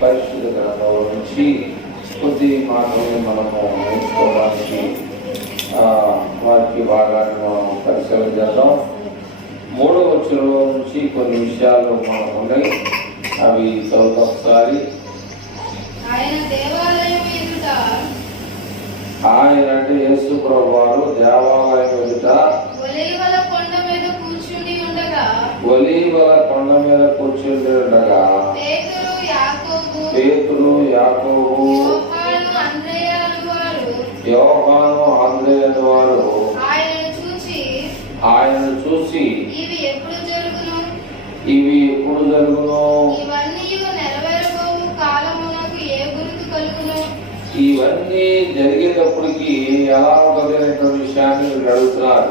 పరిశుద్ధ గ్రంథంలో నుంచి కొద్ది మాటలను మనము నేర్చుకోవడానికి వారికి భాగాన్ని మనం పరిశీలన చేద్దాం. 3వ వచనంలో నుంచి కొన్ని విషయాలు మనకు ఉన్నాయి, అవి చదువుతా ఒకసారి. ఆయన అంటే యేసు ప్రభువారు దేవాలయం ఎదుట ఒలీవల కొండ మీద కూర్చుని ఉండగా పేతురు, యాకోబు, యోహాను, అంద్రేయను వారు ఆయనను చూసి ఇవి ఎప్పుడు జరుగును, ఇవన్నీ జరిగేటప్పటికి ఎలా ఉంటుంది అనేటువంటి విషయాన్ని వీళ్ళు అడుగుతున్నారు.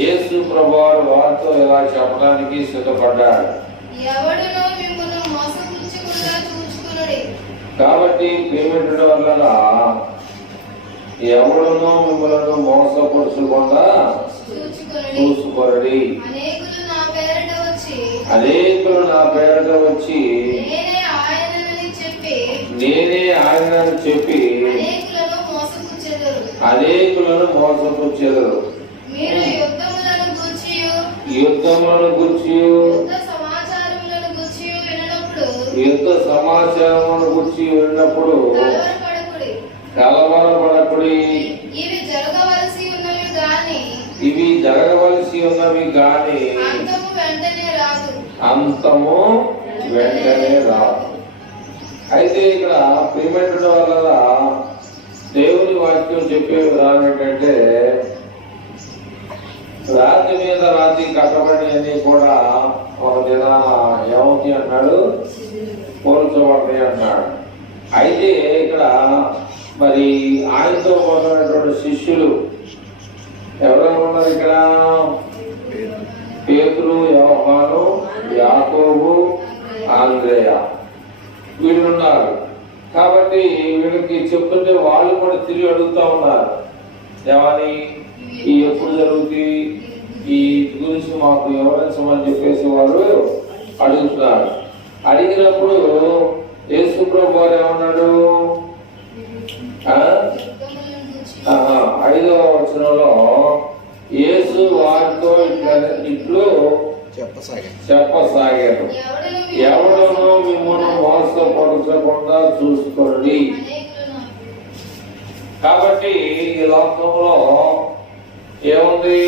యేసు ప్రభువారు వారితో ఇలా చెప్పడానికి సిద్ధపడ్డాడు. కాబట్టి పేమెంట్ వల్ల ఎవడునో మిమ్మల్ని మోసపరుచకుండా చూసుకోరడి. అనేకులు నా పేరట వచ్చి నేనే ఆయనని చెప్పి అనేకులను మోసపుచ్చెదరు. యుద్ధములను గూర్చి యుద్ధ సమాచారములను గూర్చి విన్నప్పుడు కలవరపడకుడి. ఇవి జరగవలసి ఉన్నవి గాని అంతము వెంటనే రాదు. అయితే ఇక్కడ ప్రియమైన వల్ల దేవుని వాక్యం చెప్పే విధానం ఏంటంటే, రాతి మీద రాతి కట్టబడి అని కూడా ఒక దినాన ఏమవుతుంది అన్నాడు, పోల్చబడి అన్నాడు. అయితే ఇక్కడ మరి ఆయనతో పోతున్నటువంటి శిష్యులు ఎవరెవరు ఉన్నారు ఇక్కడ? పేతురు, యోహాను, యాకోబు, అంద్రేయ వీళ్ళు ఉన్నారు. కాబట్టి వీళ్ళకి చెప్తుంటే వాళ్ళు కూడా తిరిగి అడుగుతా ఉన్నారు, ఏమని, ఈ ఎప్పుడు జరుగుతుంది, ఈ గురించి మాకు వివరించమని చెప్పేసి వారు అడుగుతున్నారు. అడిగినప్పుడు యేసు ప్రభు వారు ఏమన్నాడు? 5వ వచనంలో యేసు వారితో ఇట్లు చెప్పసాగారు, ఎవడనో మిమ్మల్ని మోసపరచకుండా చూసుకోండి. కాబట్టి ఈ లోకంలో ఏముంది?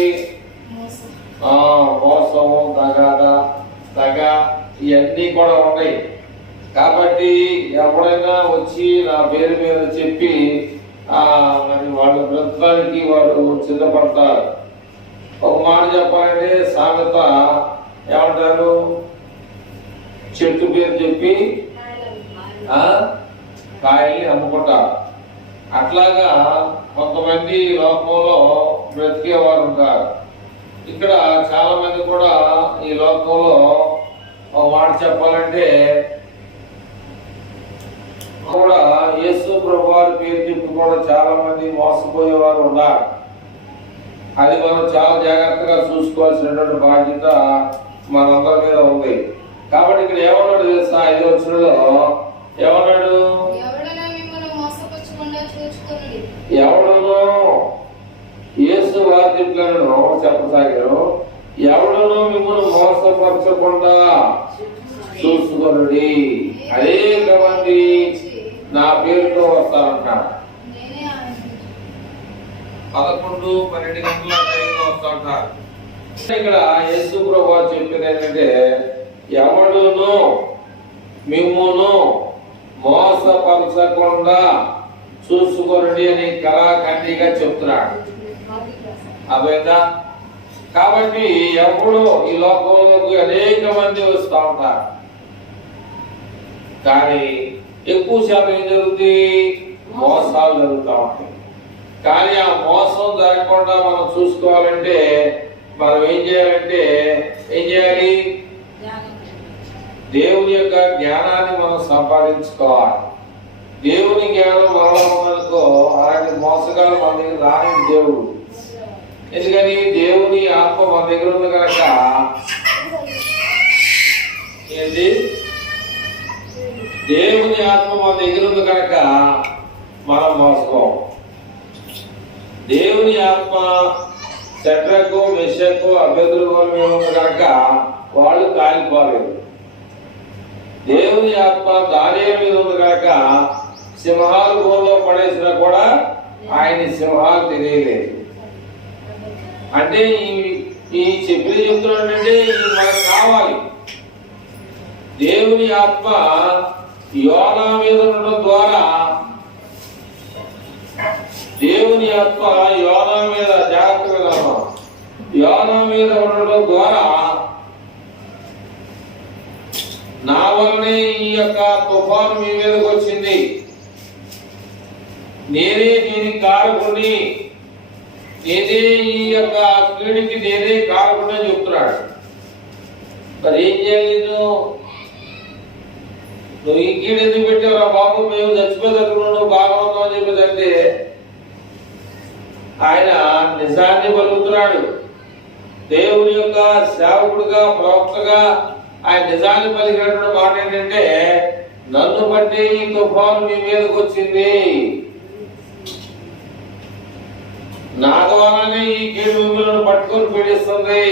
మోసము, దగ ఇవన్నీ కూడా ఉన్నాయి. కాబట్టి ఎవడైనా వచ్చి నా పేరు మీద చెప్పి మరి వాళ్ళు బ్రతకానికి వాడు సిద్ధపడతారు. ఒక మాట చెప్పాలంటే సామెత ఏమంటారు, చెట్టు పేరు చెప్పి కాయల్ని అమ్ముకుంటారు. అట్లాగా కొంతమంది లోకంలో బ్రతికేవారు ఉంటారు. ఇక్కడ చాలా మంది కూడా ఈ లోకంలో ఒక మాట చెప్పాలంటే కూడా యేసు ప్రభువారి పేరు చెప్పి కూడా చాలా మంది మోసపోయేవారు ఉన్నారు. అది మనం చాలా జాగ్రత్తగా చూసుకోవాల్సినటువంటి బాధ్యత మనందరి మీద ఉంది. కాబట్టి ఇక్కడ ఏమన్నాడు తెలుసా? 5వ వచనంలో ఏమన్నాడు? ఎవడనో యేసు వాక్యాలను చెప్పసాగారు, ఎవడనో మిమ్మల్ని మోసపరచకుండా చూసుకోండి. అనేక మంది నా పేరుతో వస్తారంటారు. 11-12 గంటల టైంలో వస్తారంటారు. ఇక్కడ యేసు ప్రభువు చెప్పేది ఏంటంటే, ఎవడును మిమ్మును మోసపరచకుండా చూసుకోండి అని కళాఖండిగా చెప్తున్నాడు. అదేదా? కాబట్టి ఎప్పుడు ఈ లోకంలోకి అనేక మంది వస్తూ ఉంటారు, కానీ ఎక్కువ శాతం ఏం జరుగుతుంది? మోసాలు జరుగుతూ ఉంటాయి. కానీ ఆ మోసం జరగకుండా మనం చూసుకోవాలంటే మనం ఏం చేయాలి? దేవుని యొక్క జ్ఞానాన్ని మనం సంపాదించుకోవాలి. దేవుని జ్ఞానం మనలో ఉన్నందుకో అలాంటి మోసగాలు మన దగ్గర రాని దేవుడు. ఎందుకని దేవుని ఆత్మ మన దగ్గర ఉంది కనుక ఏంటి, దేవుని ఆత్మ మన దగ్గర ఉంది కనుక మనం మోసపోం. దేవుని ఆత్మ శడ్రకు మెషకు అభ్యర్థుల మీద ఉంది కనుక వాళ్ళు కాలిపోలేదు. దేవుని ఆత్మ దానియేలు మీద ఉంది కనుక సింహాలు గోలో పడేసినా కూడా ఆయన సింహాలు తెలియలేదు. అంటే ఈ చెప్పిన చెప్తున్నాడంటే మనకు కావాలి. దేవుని ఆత్మ యోనా మీద ఉండడం ద్వారా, దేవుని ఆత్మ యోనా మీద జాగ్రత్తగా యోనా మీద ఉండడం ద్వారా నా వల్లనే ఈ యొక్క తుఫాను మీ మీదకి వచ్చింది, నేనే దీనికి కారకుని, నేనే ఈ యొక్క కీడికి నేనే కారకుని అని చెప్తున్నాడు. మరి ఏం చేయాలి? నువ్వు ఈ కీడు ఎందుకు పెట్టావురా బాబు, మేము చచ్చిపోతున్నావు, నువ్వు బాగా ఉన్నావు అని చెప్పేది అంటే ఆయన నిజాన్ని పలుకుతున్నాడు. దేవుని యొక్క సేవకుడుగా ప్రవక్తగా ఆయన నిజాన్ని పలికినటువంటి మాట ఏంటంటే, నన్ను బట్టి ఈ తుఫాను మీ మీదకి వచ్చింది, నా ద్వారానే ఈ కీడు మిమ్మల్ని పట్టుకొని పీడిస్తుంది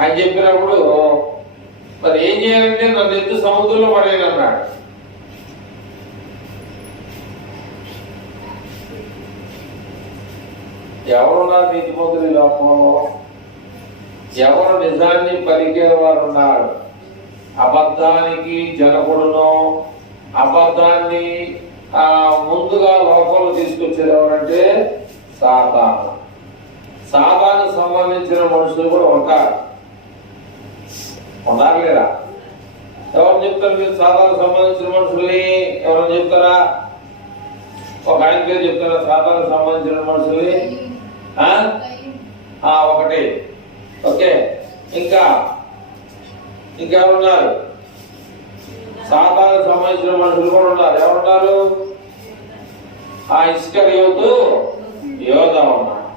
అని చెప్పినప్పుడు మరి ఏం చేయాలంటే నన్ను ఎత్తు సముద్రంలో పడేయనన్నాడు. ఎవరున్నారు నీతిమంతులు ఈ లోకంలో? ఎవరు నిజాన్ని పలికేవారు ఉన్నారు? అబద్ధానికి జనకుడును, అబద్ధాన్ని ముందుగా లోకంలో తీసుకొచ్చేది ఎవరంటే సాతాను. సాతానికి సంబంధించిన మనుషులు కూడా ఉంటారు లేరా? ఎవరు చెప్తారు మీరు సాతానికి సంబంధించిన మనుషుల్ని? ఎవరైనా చెప్తారా? ఒక ఆయన పేరు చెప్తారా సాతానికి సంబంధించిన మనుషుల్ని? ఒకటి. ఓకే, ఇంకా ఇంకెవరున్నారు? సాతానికి సంబంధించిన మనుషులు కూడా ఉన్నారు. ఎవరున్నారు? ఆ ఇస్కరియోతు యోధ ఉన్నాడు.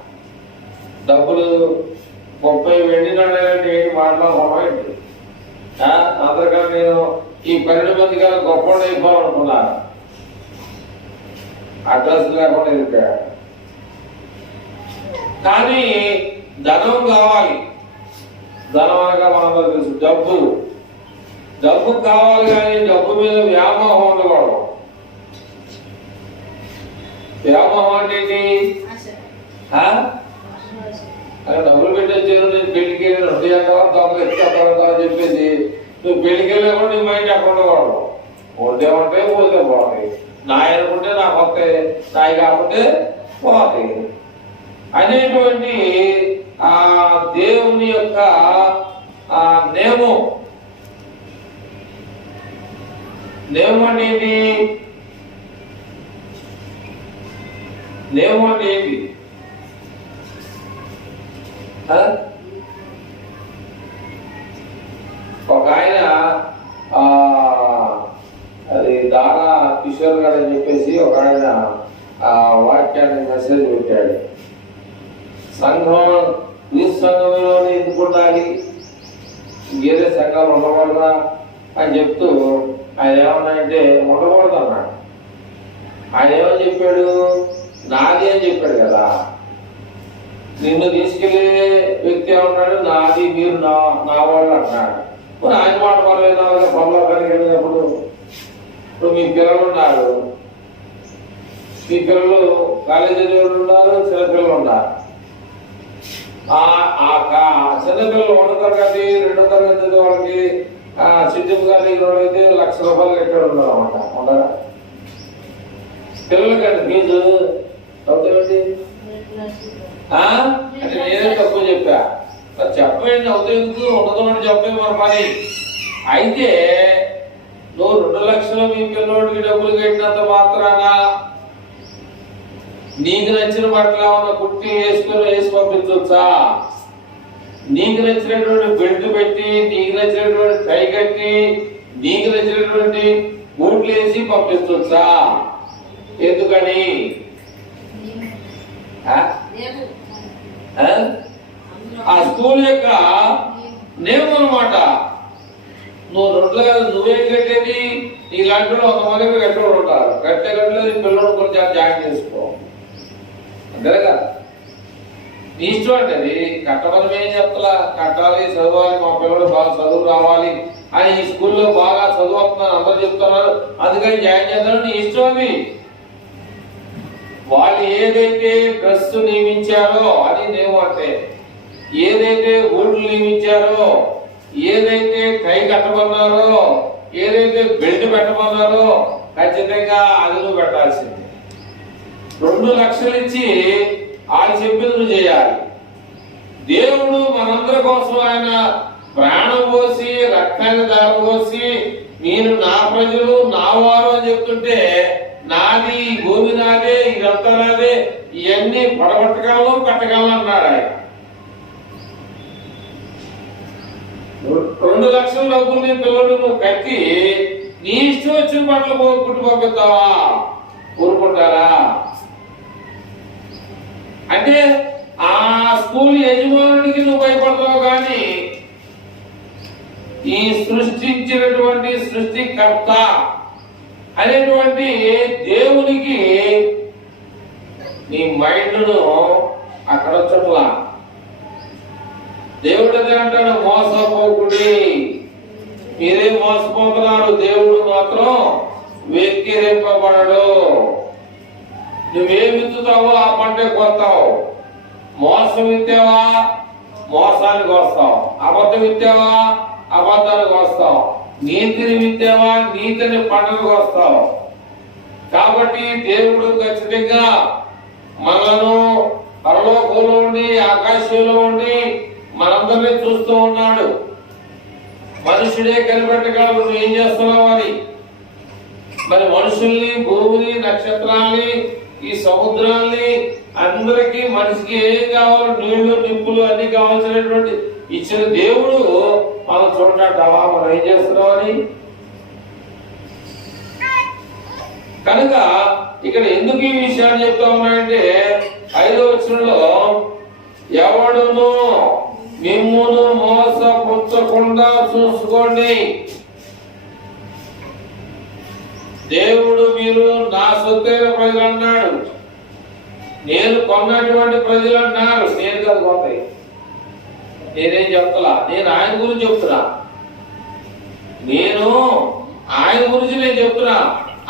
డబ్బులు 30 వెండినాడంటే ఏంటి మాట్లాడుకోమండి? అందరికన్నా నేను ఈ 12 మంది కన్నా గొప్ప అయిపోవాలనుకున్నా, అడ్రస్ లేకుండా వెళ్ళిపోయాడు. కానీ ధనం కావాలి. ధనం అనగా మనందరూ తెలుసు డబ్బు. డబ్బు కావాలి, కానీ డబ్బు మీద వ్యామోహం ఉండకూడదు. వ్యామోహం అంటే డబ్బులు పెట్టొచ్చాను, నేను పెళ్లికి వెళ్ళి అని చెప్పేసి నువ్వు పెళ్లికి వెళ్ళినప్పుడు నీ మైండ్ అక్కడ ఉండకూడదు. ఉంటే ఉంటాయి, పోతే పోతాయి. నాయ అనుకుంటే నాకు వస్తాయి, నాయ కాకుంటే పోతాయి అనేటువంటి ఆ దేవుని యొక్క నియమం. నియమం అంటే ఏంటి? నియమం అంటే ఏంటి? ఒక ఆయన అది దారా కిషోర్ గారు అని చెప్పేసి ఒక ఆయన వాక్యాన్ని మెసేజ్ పెట్టాడు. సంఘం ఈ సంఘంలోనే ఎందుకు ఉండాలి, వేరే సంఘాలు ఉండకూడదా అని చెప్తూ ఆయన ఏమన్నాయంటే ఉండకూడదు అన్నాడు. ఆయన ఏమని చెప్పాడు? నాది అని చెప్పాడు కదా. నిన్ను తీసుకెళ్లే వ్యక్తి ఏమన్నాడు? నాది, మీరు నా వాళ్ళు అన్నాడు. మరి ఆయన మాట పర్లేదు. పనులు కానీ వెళ్ళినప్పుడు ఇప్పుడు మీ పిల్లలు ఉన్నారు, మీ పిల్లలు కాలేజీ చదివేవాళ్ళు ఉన్నారు, చిన్నపిల్లలు ఉన్నారు. చిన్నపిల్లలు 1వ తరగతి 2వ తరగతి చదివే వాళ్ళకి సిద్ధింపు గారి అయితే ₹1,00,000 కట్టాడు ఉన్నారు అన్నమాట. ఉండరా? పిల్లలకంటే ఫీజు అవుతాయండి. అంటే నేనే తక్కువ చెప్పా. చెప్పేయండి, అవుతాయి ఉండదు చెప్పే మరి పని. అయితే నువ్వు 2 లక్షలు మీ పిల్లోడికి డబ్బులు కట్టినంత మాత్రాన నీకు నచ్చిన బట్టలు ఏమన్నా కుట్టి వేసి పంపించవచ్చా? నీకు నచ్చినటువంటి బెల్ట్ పెట్టి, నీకు నచ్చినటువంటి టై కట్టి, నీకు నచ్చినటువంటి బూట్లు వేసి పంపించవచ్చా? ఎందుకని? ఆ స్కూల్ యొక్క నేమ్ అన్నమాట. నువ్వు నువ్వేం కట్టేది ఇలాంటి 100 మంది కట్టేవాడు ఉంటారు. కట్టలేదు నీ పిల్లలు కొంచెం జాయిన్ చేసుకో అంతే కదా. నీ ఇష్టం అంటే అది కట్టమని ఏం చెప్తలా, కట్టాలి చదవాలి మా పిల్లలు బాగా చదువు రావాలి అని ఈ స్కూల్లో బాగా చదువుతున్నాను అందరూ చెప్తున్నారు అందుకని జాయిన్ చేద్దాం. నీ ఇష్టం అది. వాళ్ళు ఏదైతే డ్రెస్ నియమించారో అది నేమ్ అంటే, ఏదైతే బూట్లు నియమించారో, ఏదైతే టై కట్టమన్నారో, ఏదైతే బెల్ట్ పెట్టమన్నారో ఖచ్చితంగా అది నువ్వు పెట్టాల్సిందే. 2 లక్షలు ఇచ్చి వాళ్ళు చెప్పింది నువ్వు చేయాలి. దేవుడు మనందరి కోసం ఆయన ప్రాణం పోసి రక్తాన్ని దారపోసి మీరు నా ప్రజలు నా వారు అని చెప్తుంటే నాది భూమి నాదే ఇదంతా నాదే ఇవన్నీ పడగొట్టగలను పెట్టగలను అన్నాడు ఆయన. 2 లక్షల డబ్బుల్ని పిల్లలు నువ్వు కట్టి నీ ఇష్టం వచ్చిన బట్టలు కుట్టి పంపిస్తావా? ఊరుకుంటారా? అంటే ఆ స్కూల్ యజమానుడికి నువ్వు భయపడతావు కానీ ఈ సృష్టించినటువంటి సృష్టికర్త అనేటువంటి దేవునికి నీ మైండ్ను అక్కడ చుట్లా. దేవుడు అదే అంటాడు, మోసపోకుడి. మీరే మోసపోతున్నారు, దేవుడు మాత్రం వెక్కిరింపబడడు. నువ్వేం విత్తుతావో ఆ పంటే కోస్తావు. మోసం విత్తావా మోసానికి వస్తావు, అబద్ధం విత్తావా అబద్ధానికి వస్తావు, నీతిని విత్తావా నీతిని పంటకు వస్తావు. కాబట్టి దేవుడు ఖచ్చితంగా మనలను పరలోకంలో ఉండి ఆకాశంలో ఉండి మనందరినీ చూస్తూ ఉన్నాడు. మనుషుడే కనిపెట్టగలడు నువ్వు ఏం చేస్తున్నావు అని. మరి మనుషుల్ని, భూమిని, నక్షత్రాల్ని, ఈ సముద్రాల్ని అందరికీ మనిషికి ఏం కావాలో నీళ్లు నిప్పులు అన్ని కావాల్సినటువంటి ఇచ్చిన దేవుడు మనం చూడంటావా మనం ఏం చేస్తున్నామని. కనుక ఇక్కడ ఎందుకు ఈ విషయాన్ని చెప్తా ఉన్నాయంటే 5వ వచనంలో ఎవడును మిమ్మును మోసపుచ్చకుండా చూసుకోండి. దేవుడు మీరు నా సొత్తైన ప్రజలు అన్నాడు. నేను కొన్నటువంటి ప్రజలు అన్నారు. నేను కాదు పోతాయి, నేనేం చెప్తలా, నేను ఆయన గురించి చెప్తున్నా. నేను ఆయన గురించి నేను చెప్తున్నా.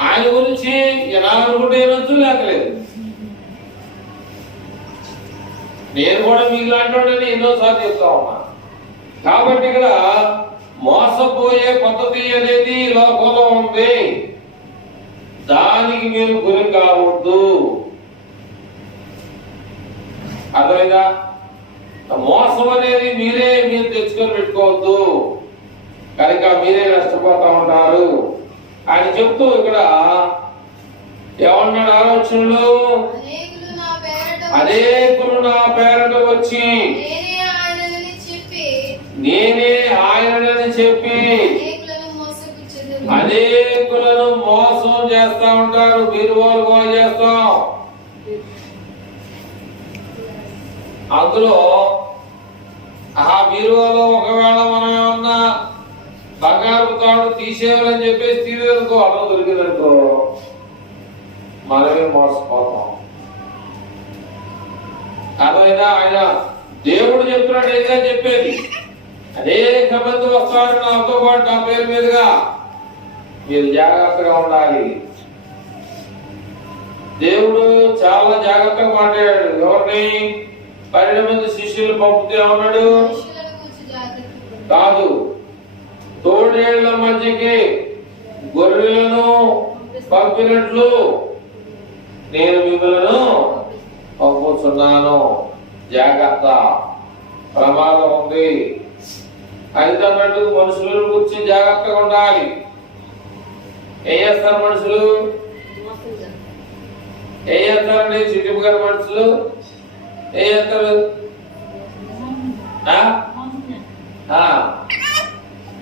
ఆయన గురించి ఎలా అనుకుంటే ఏమొచ్చు లేకలేదు. నేను కూడా మీకు లాంటి ఎన్నోసార్లు చెప్తా ఉన్నా. కాబట్టి ఇక్కడ మోసపోయే పద్ధతి అనేది లోకంలో ఉంది, దానికి మీరు గురి కావద్దు. అర్థమైందా? మోసం అనేది మీరు తెచ్చుకొని పెట్టుకోవద్దు, కనుక మీరే నష్టపోతా ఉంటారు అని చెప్తూ ఇక్కడ ఏమన్నాడు ఆలోచనలు, అనేకులు నా పేరట వచ్చి నేనే ఆయనని చెప్పి అనేకులను మోసం చేస్తా ఉంటారు. మీరు వాళ్ళు చేస్తాం. అందులో ఆ బీరువాలో ఒకవేళ మనం ఏమన్నా బంగారు తాడు తీసేయాలని చెప్పేసి తీరేదనుకో, అలా దొరికిందనుకో మనమే మోసపోతాం. అదైనా ఆయన దేవుడు చెప్తున్నాడు ఏదో చెప్పేది. అనేక మంది వస్తారు నాతో పాటు నా పేరు మీదుగా, మీరు జాగ్రత్తగా ఉండాలి. దేవుడు చాలా జాగ్రత్తగా మాట్లాడాడు. ఎవరిని? 12 మంది శిష్యులు పంపితే ఉన్నాడు కాదు, తోడేళ్ల మధ్యకి గొర్రెలను పంపినట్లు నేను మిమ్మల్ని పంపుతున్నాను, జాగ్రత్త, ప్రమాదం ఉంది. అయితే అన్నట్టు మనుషుల గురించి జాగ్రత్తగా ఉండాలి. ఏం చేస్తారు మనుషులు? ఏం చేస్తారండి చిటిపు గారి మనుషులు? ఏం చేస్తారు?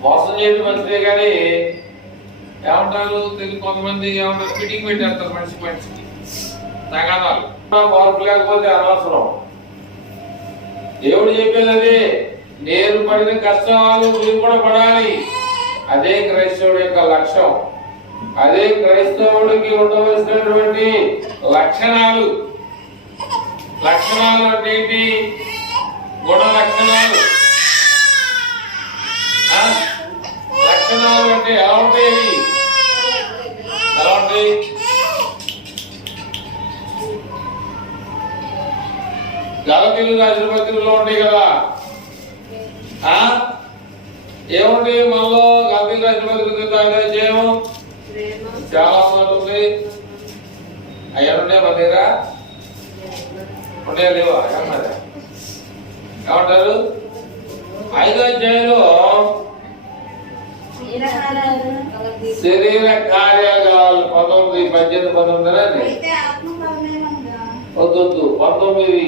మోసం చేయడం మంచిదే కానీ ఏమంటారు తెలుగు కొంతమంది ఏమంటారు, మీటింగ్ పెట్టేస్తారు మనిషికి తగాదాలు. మార్పు లేకపోతే అనవసరం. దేవుడు చెప్పేది నేను పడిన కష్టాలు మీరు కూడా పడాలి. అదే క్రైస్తవుడి యొక్క లక్ష్యం. అదే క్రైస్తవుడికి ఉండవలసినటువంటి లక్షణాలు. లక్షణాలు అంటే ఏంటి? గుణ లక్షణాలు. లక్షణాలు అంటే ఎలా ఉంటాయి? ఎలా ఉంటాయి? గలతీయులు రాసిన పత్రికలో ఉంటాయి కదా. ఏముంటాయి మనలో? గలతీయులు రాసిన పత్రిక అధ్యాయం చాలా ఉంటుంది. అయ్యా ఉండే మన దగ్గర ఉండే లేవా? ఏమంటారు? 5వ అధ్యాయంలో శరీర కార్యాలు 19, 18, 19 19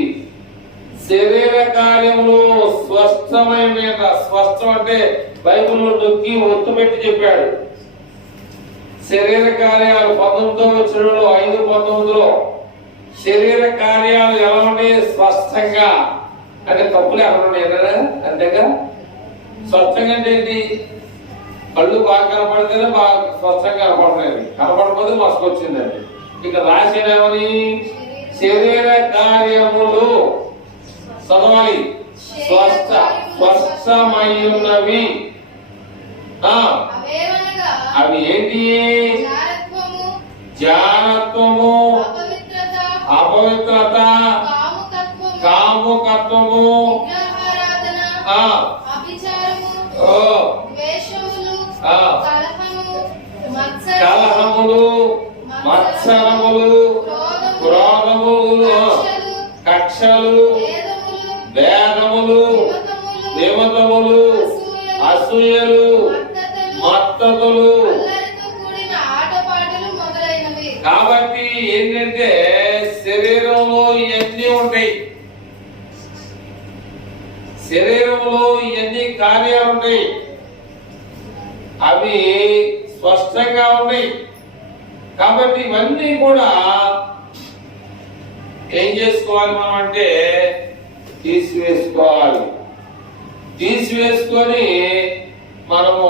శరీర కార్యములు స్పష్టమైన. స్పష్టం అంటే బైబిల్లో నొక్కి ఒత్తు పెట్టి చెప్పాడు. శరీర కార్యాలు 19వ వచనంలో 5:19 శరీర కార్యాలు ఎలా ఉంటే స్పష్టంగా అంటే తప్పులు ఎక్కడ ఉన్నాయి కదా. అంతేగా స్పష్టంగా అంటే ఏంటి? కళ్ళు బాగా కనపడితేనే బాగా స్పష్టంగా కనపడుతున్నాయి. కనపడకపోతే మసుకొచ్చిందండి. ఇక రాసేదేమని? శరీర కార్యములు చదవాలి. స్వస్థమైనవి. అవి ఏంటి? జానత్వము, అపవిత్రత, కాముకత్వము, కలహములు, మత్సరములు, క్రోధములు, కక్షలు, భేదములు, విమతములు, అసూయలు, మత్తతులు. కాబట్టి ఏంటంటే శరీరంలో ఇవన్నీ ఉంటాయి. శరీరంలో ఇవన్నీ కార్యాలు ఉంటాయి. అవి స్పష్టంగా ఉన్నాయి. కాబట్టి ఇవన్నీ కూడా ఏం చేసుకోవాలి మనం అంటే తీసివేసుకోవాలి. తీసివేసుకొని మనము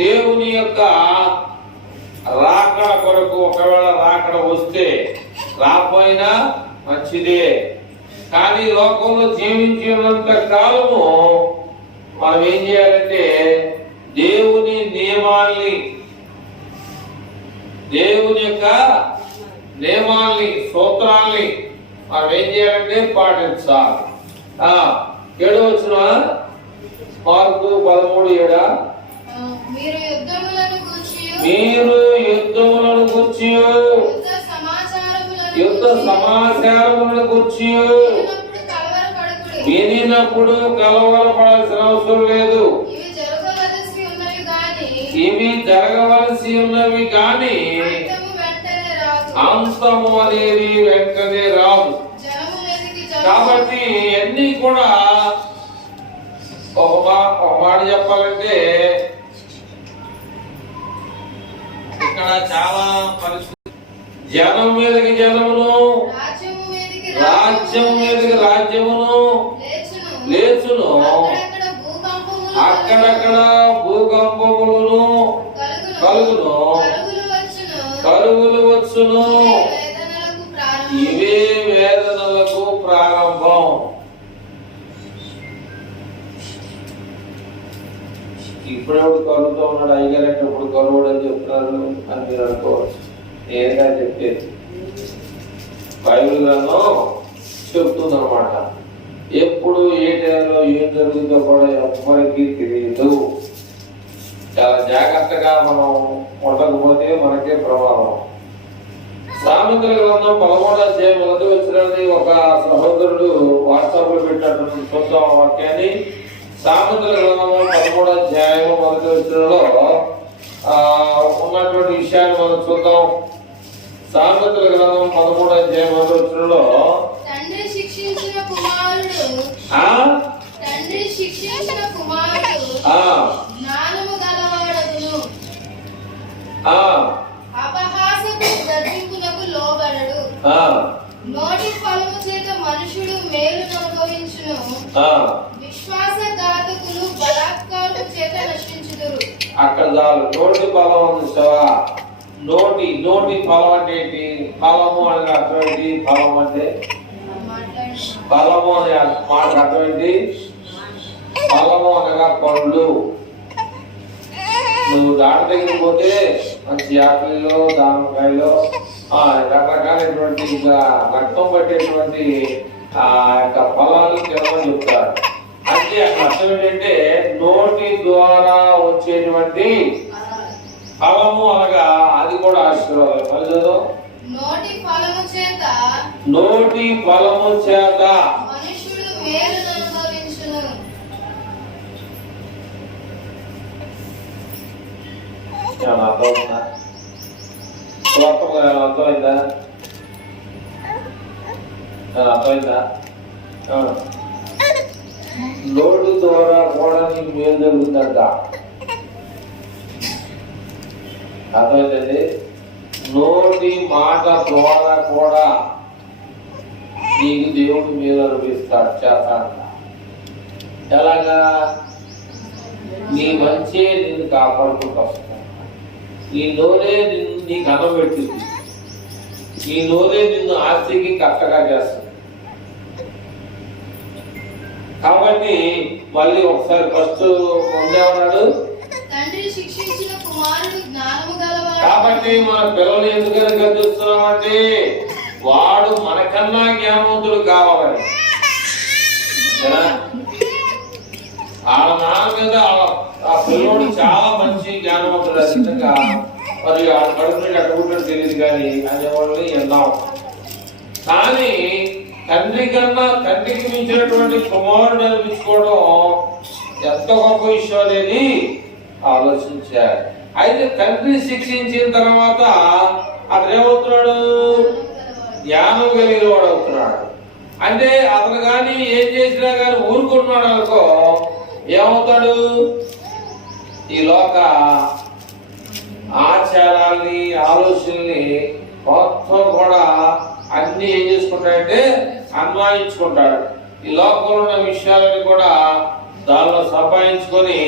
దేవుని యొక్క రాకడ కొరకు, ఒకవేళ రాకడ వస్తే రాకపోయినా మంచిదే, కానీ లోకంలో జీవించినంత కాలము మనం ఏం చేయాలంటే దేవుని నియమాల్ని, దేవుని యొక్క నియమాల్ని, సూత్రాల్ని మనం ఏం చేయాలంటే పాటించాలి. 7వ వచనం మార్కు 13:7 మీరు యుద్ధములను గూర్చి యుద్ధ సమాచారములను గూర్చి వినినప్పుడు కలవరపడాల్సిన అవసరం లేదు. ఇవి జరగవలసి ఉన్నవి కానీ అంతము అనేది వెంటనే రాదు. కాబట్టి అన్ని కూడా ఒక మాట చెప్పాలంటే ఇక్కడ చాలా పరిస్థితి. జనం మీదకి జనమును, రాజ్యం మీదకి రాజ్యమును లేచును. అక్కడక్కడ భూకంపములను కలుగును, కరువులు వచ్చును. ఇవే వేదనలకు ప్రారంభం. ఇప్పుడెప్పుడు కలుగుతూ ఉన్నాడు అయ్యగారంటే ఇప్పుడు కలువుడు అని చెప్తున్నారు అని మీరు అనుకోవచ్చు. నేనుగా చెప్పేది బైబిల్ గ్రంథం చెప్తుంది అనమాట. ఎప్పుడు ఏ టైంలో ఏం జరుగుతుందో కూడా ఎవరికి తెలియదు. చాలా జాగ్రత్తగా మనం ఉండకపోతే మనకే ప్రమాదం. సామెతల గ్రంథం 13వ అధ్యాయం 1వ వచనాన్ని ఒక సహోదరుడు వాట్సాప్ లో పెట్టినట్టు చూద్దాం వాక్యాన్ని. సామెతల గ్రంథం 13వ అధ్యాయం 1వ వచనంలో ఉన్నటువంటి విషయాన్ని మనం చూద్దాం. సామెతల గ్రంథం 13వ అధ్యాయం 1వ వచనంలో తండ్రి శిక్షించిన కుమారుడు జ్ఞానము గలవాడగును, అపహాసపు గర్జింపునకు లోబడడు. నోటి ఫలము చేత మనుషుడు మేలు అనుభవించును శిక్షించును. ఆ, విశ్వాసఘాతకులు బలాత్కారము చేత నశించుదురు. అక్కడ చాలు. నోటి ఫలం ఉంది శివా. నోటి ఫలం అంటే ఏంటి? ఫలము అనే అర్థం ఏంటి? ఫలం అంటే ఫలము అనే మాట అర్థం ఏంటి? ఫలము అనగా పండ్లు. నువ్వు దాట దగ్గరికి పోతే మంచి యాపిల్లో, దానికాయలో రకరకాలైనటువంటి రక్తం పట్టేటువంటి ఆ యొక్క ఫలాలు తినమని చెప్తారు. అంటే అక్కడ అర్థం ఏంటంటే నోటి ద్వారా వచ్చేటువంటి ఫలము అనగా అది కూడా ఆశీర్వాదం. మళ్ళీ నోటి ఫలము చేత మనుష్యుడు మేలును అనుభవించును. అర్థమైందా? అర్థమైందా? నోటి ద్వారా కూడా నీకు మేలు జరుగుతుందంట. అర్థమైందండి? నోటి మాట ద్వారా కూడా నీకు దేవుడు మేలు అనిపిస్తాడు, చేస్తాడు. ఎలాగా? నీ మంచి నిన్ను కాపాడుకుంటూ వస్తాడు. నీ నోరే నీకు అన్నం పెట్టింది. నీ నోరే నిన్ను ఆస్తికి కష్టగా చేస్తుంది. కాబట్టి మళ్ళీ ఒకసారి ఫస్ట్ ఉండేవాడు. తండ్రి శిక్షించిన కుమారుడు జ్ఞానము గలవాడు. కాబట్టి మన పిల్లలు ఎందుకని గర్దిస్తున్నామంటే వాడు మనకన్నా జ్ఞానవంతుడు కావాలని. వాళ్ళ నాన్న మీద ఆ పిల్లోడు చాలా మంచి జ్ఞానవంతుడు అధికంగా మరి ఆ కడుపు నుండి అడుగుంటే తెలియదు కానీ అనేవాళ్ళని ఎన్నాం. కానీ తండ్రికి మించినటువంటి కుమారుడు అనిపించుకోవడం ఎంత గొప్ప విషయం అనేది ఆలోచించారు. అయితే తండ్రి శిక్షించిన తర్వాత అతను ఏమవుతున్నాడు? జ్ఞానం కలిగిన వాడు అవుతున్నాడు. అంటే అతను కానీ ఏం చేసినా కానీ ఊరుకుంటున్నాడు అనుకో, ఏమవుతాడు? ఈ లోక ఆచారాల్ని, ఆలోచనల్ని మొత్తం కూడా అన్ని ఏం చేసుకుంటాడంటే అన్వాయించుకుంటాడు. ఈ లోకంలో ఉన్న విషయాలని కూడా దానిలో సంపాదించుకొని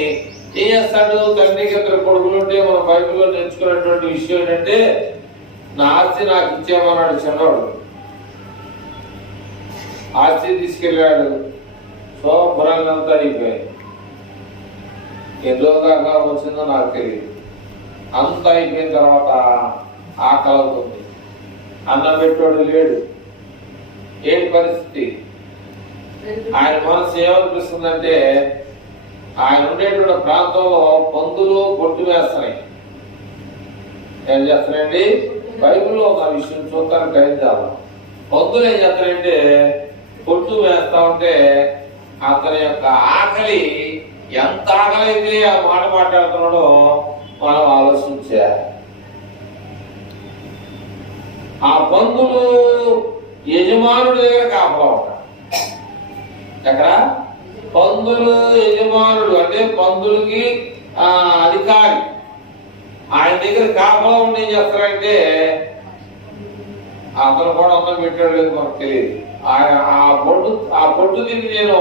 ఏం చేస్తాడు? తండ్రికి ఇద్దరు కొడుకులు ఉంటే మన బైబిల్లో నేర్చుకునేటువంటి విషయం ఏంటంటే నా ఆస్తి నాకు ఇచ్చేమన్నాడు చిన్నవాడు. ఆస్తి తీసుకెళ్ళాడు, శుభ్రంగా అంతా అయిపోయాయి. ఎన్నో దాకా వచ్చిందో నాకు తెలియదు. అంతా అయిపోయిన తర్వాత ఆకలి అవుతుంది, అన్నం పెట్టోడు లేడు. ఏంటి పరిస్థితి? ఆయన మనసు ఏమనిపిస్తుందంటే ఆయన ఉండేటువంటి ప్రాంతంలో పందులు పొట్టు వేస్తున్నాయి. ఏం చేస్తున్నాయండి? బైబిల్లో ఉన్న విషయం చూడటానికి గ్రహించాలి. పందులు ఏం చేస్తాయంటే పొట్టు వేస్తా ఉంటే అతని యొక్క ఆకలి ఎంత ఆకలి అయితే ఆ మాట మాట్లాడుతున్నాడో మనం ఆలోచించాలి. ఆ పందులు యజమానుడి దగ్గర కాపలా ఉంటాడు. ఎక్కడ? పందులు యజమానుడు అంటే పందులకి అధికారి ఆయన దగ్గర కాపలా ఉండి ఏం చేస్తారంటే అతను కూడా అన్నం పెట్టాడు లేదు మనకు తెలియదు. ఆయన ఆ పొట్టు తిని నేను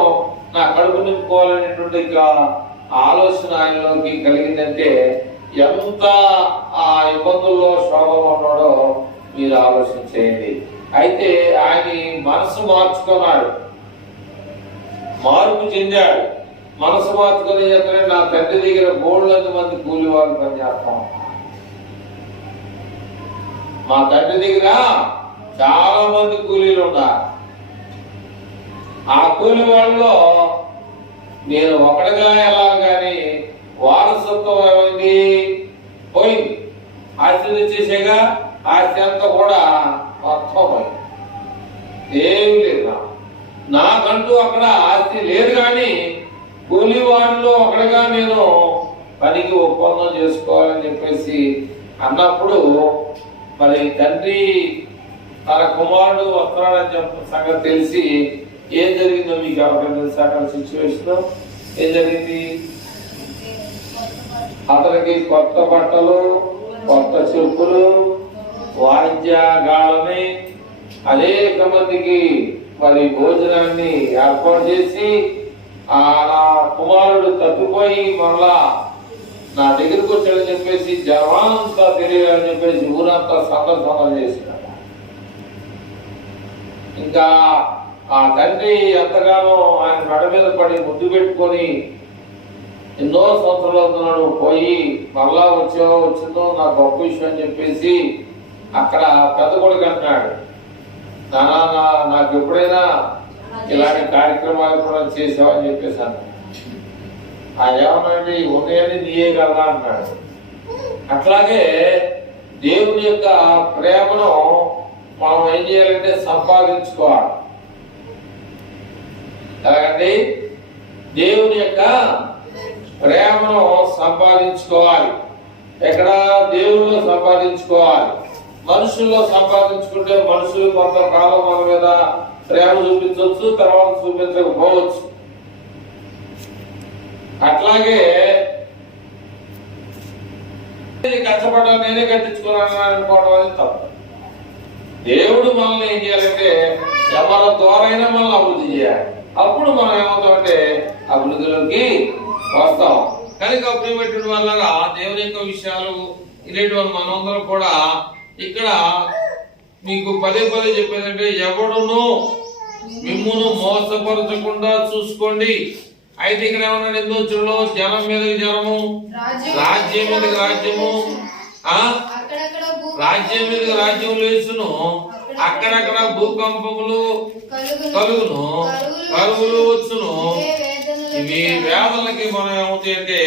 నా కడుపు నింపుకోవాలనేటువంటి ఆలోచన ఆయనలోకి కలిగిందంటే ఎంత ఆ ఇబ్బందుల్లో శోభం ఉన్నాడో మీరు ఆలోచన చేయండి. అయితే ఆయన మనసు మార్చుకున్నాడు, మార్పు చెందాడు. మనసు మార్చుకునే చెప్తానే నా తండ్రి దగ్గర 300 మంది కూలి వాళ్ళు పనిచేస్తాం. మా తండ్రి దగ్గర చాలా మంది కూలీలు ఉన్నారు. ఆ కూలి వాళ్ళలో నేను ఒకటిగా ఎలా కానీ వారసత్వం ఏమైంది? పోయింది. ఆస్తి వచ్చేసేగా ఆస్తి అంతా కూడా మొత్తం పోయింది. ఏమి లేదు. నాకంటూ అక్కడ ఆస్తి లేదు. కానీ కూలి వాళ్ళలో ఒకటిగా నేను పనికి ఒప్పందం చేసుకోవాలని చెప్పేసి అన్నప్పుడు మరి తండ్రి తన కుమారుడు వస్తున్నాడని చెప్పిన సంగతి తెలిసి ఏం జరిగిందో మీకు ఎవరికైనా తెలుసా? అక్కడ సిచ్యువేషన్ ఏం జరిగింది? అతనికి కొత్త బట్టలు, కొత్త చెప్పులు, వాయిద్యగాళ్ళని అనేక మందికి మరి భోజనాన్ని ఏర్పాటు చేసి ఆ నా కుమారుడు తప్పిపోయి మరలా నా దగ్గరికి వచ్చాడని చెప్పేసి జవానంతా తెలియాలని చెప్పేసి ఊరంతా సందర్శనం చేసినాడు. ఇంకా ఆ తండ్రి ఎంతగానో ఆయన మెడ మీద పడి ముద్దు పెట్టుకొని ఎన్నో సంవత్సరాలు అవుతున్నాడు పోయి మరలా వచ్చిందో నా గొప్ప విషయం అని చెప్పేసి అక్కడ పెద్ద కొడుకు అంటున్నాడు, నానా నాకు ఎప్పుడైనా ఇలాంటి కార్యక్రమాలు కూడా చేసావని చెప్పేసాను. ఆ ఏమనండి ఉన్నాయని నీయే కదా అన్నాడు. అట్లాగే దేవుని యొక్క ప్రేమను మనం ఏం చేయాలంటే సంపాదించుకోవాలి. ఎలాగండి దేవుని యొక్క ప్రేమను సంపాదించుకోవాలి. ఎక్కడ దేవుల్లో సంపాదించుకోవాలి. మనుషుల్లో సంపాదించుకుంటే మనుషులు కొంతకాలం మన మీద ప్రేమ చూపించవచ్చు, తర్వాత చూపించకపోవచ్చు. అట్లాగే కష్టపడ్డా నేనే కట్టించుకున్నాను అనుకోవడం అనేది తప్పు. దేవుడు మనల్ని ఏం చేయాలంటే ఎవరి ద్వారా అయినా మనల్ని అభివృద్ధి చేయాలి. అప్పుడు మనం ఏమవుతామంటే అభివృద్ధిలోకి వస్తాం. కనుక ప్రియమైన వల్ల దేవుని యొక్క విషయాలు ఇలాంటి మనందరం కూడా ఇక్కడ మీకు పదే పదే చెప్పేదంటే ఎవడును మిమ్మును మోసపరచకుండా చూసుకోండి. అయితే ఇక్కడ ఏమన్నాడు, ఎందుకు చూడలో జనం మీదకి జనము, రాజ్యం మీదకి రాజ్యము, రాజ్యం మీదకి రాజ్యం లేచును, అక్కడక్కడ భూకంపములు కలుగును, కరువులు వచ్చును. ఇవి వేదనలకి మనం ఏమవుతాయంటే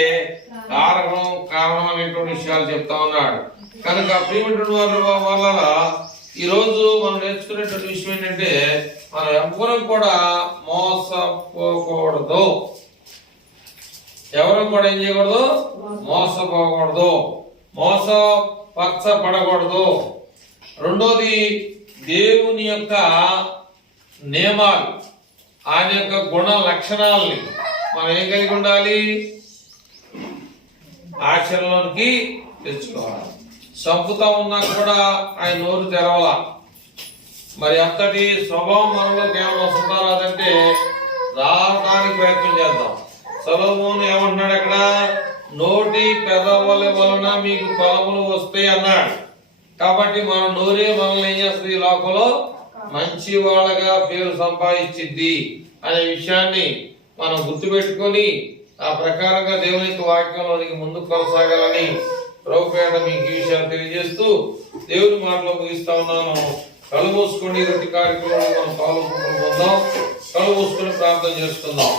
కారణం అనేటువంటి విషయాలు చెప్తా ఉన్నాడు. కనుక ప్రియమైనటువంటి వల్ల ఈ రోజు మనం నేర్చుకునేటువంటి విషయం ఏంటంటే మనం ఎవరు కూడా మోసపోకూడదు. ఎవరు కూడా ఏం చేయకూడదు, మోసపోకూడదు, మోసపరచబడకూడదు. రెండోది దేవుని యొక్క నియమాలు, ఆయన యొక్క గుణ లక్షణాలని మనం ఏం కలిగి ఉండాలి, ఆచరణలోనికి తెచ్చుకోవాలి. చంపుతా ఉన్నా కూడా ఆయన నోరు తెరవాల. మరి అంతటి స్వభావం మనలోకి ఏమైనా వస్తుందా రాదంటే రావడానికి ప్రయత్నం చేద్దాం. సొలొమోను ఏమంటున్నాడు అక్కడ, నోటి పెదవుల వలన మీకు ఫలములు వస్తాయి అన్నాడు. కాబట్టి మన నోరే మనల్ని ఏం చేస్తుంది, లోకంలో మంచి వాళ్ళగా పేరు సంపాదించింది అనే విషయాన్ని మనం గుర్తుపెట్టుకొని ఆ ప్రకారంగా దేవుని యొక్క వాక్యంలోనికి ముందుకు కొనసాగాలని ప్రభుపేట మీకు ఈ విషయాన్ని తెలియజేస్తూ దేవుని మాటలో ముగిస్తా ఉన్నాను. కళ్ళు మూసుకొని రొట్టి కార్యక్రమంలో మనం పాల్గొందాం. కళ్ళు మూసుకొని ప్రార్థన చేసుకుందాం.